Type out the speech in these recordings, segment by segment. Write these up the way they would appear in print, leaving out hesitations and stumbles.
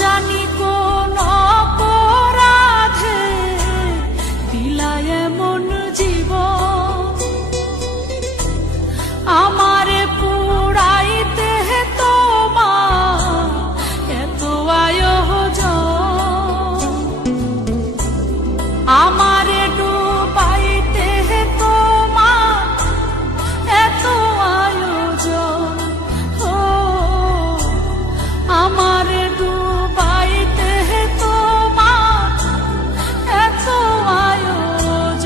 জানি কোন অপরাধে দিলা এমন জীবন, আমারে পুরাইতে তোমার এত আয়োজন, আমারে ডুবাইতে তোমার এত আয়োজন, ও আমারে ডুবাইতে তোমার এত আয়োজন।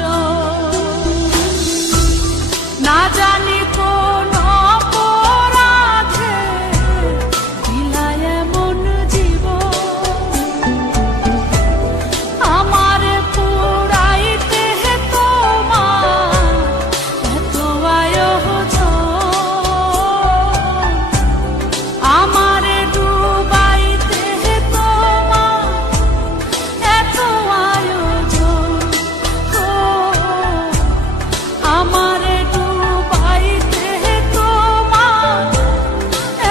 না জানি কোন অপরাধে দিলা এমন জীবন, আমারে পুরাইতে তোমার এত আয়োজন, আমারে ডুবাইতে তোমার এত আয়োজন, ও আমারে ডুবাইতে তোমার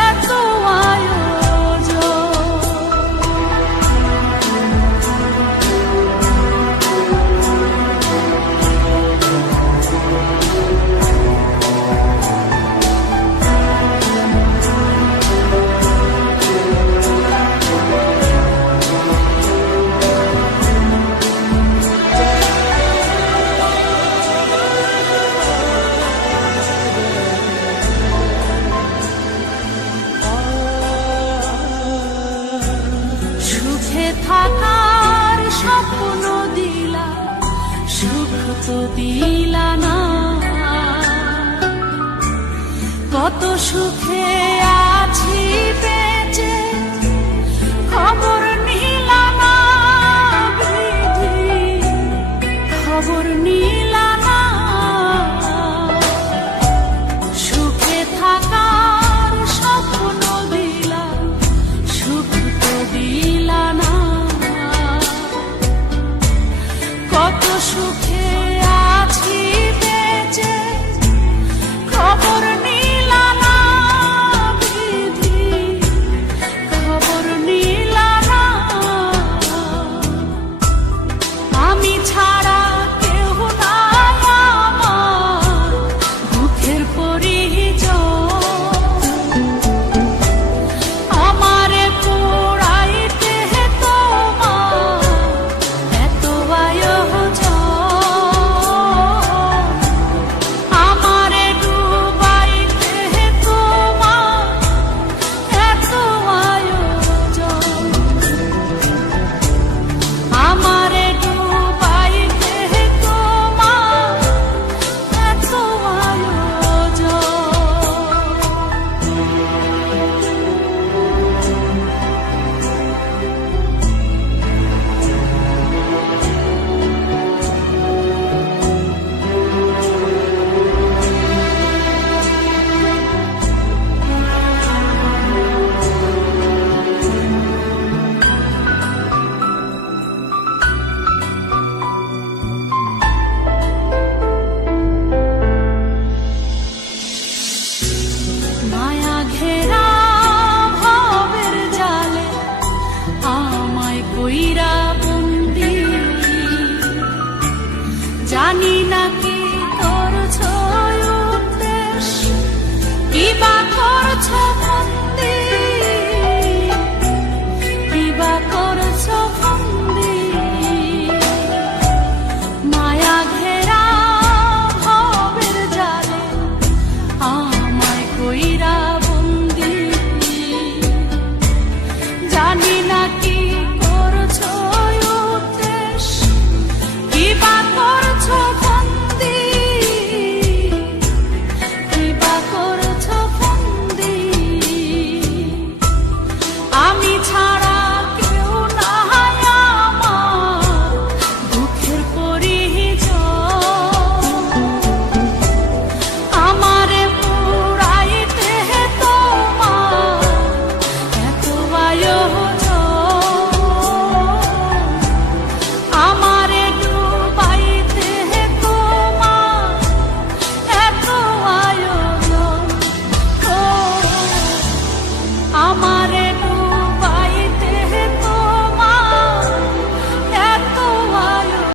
এত আয়োজন। সুখে থাকার স্বপ্ন দিলা, সুখ তো দিলা না, কত সুখে আছি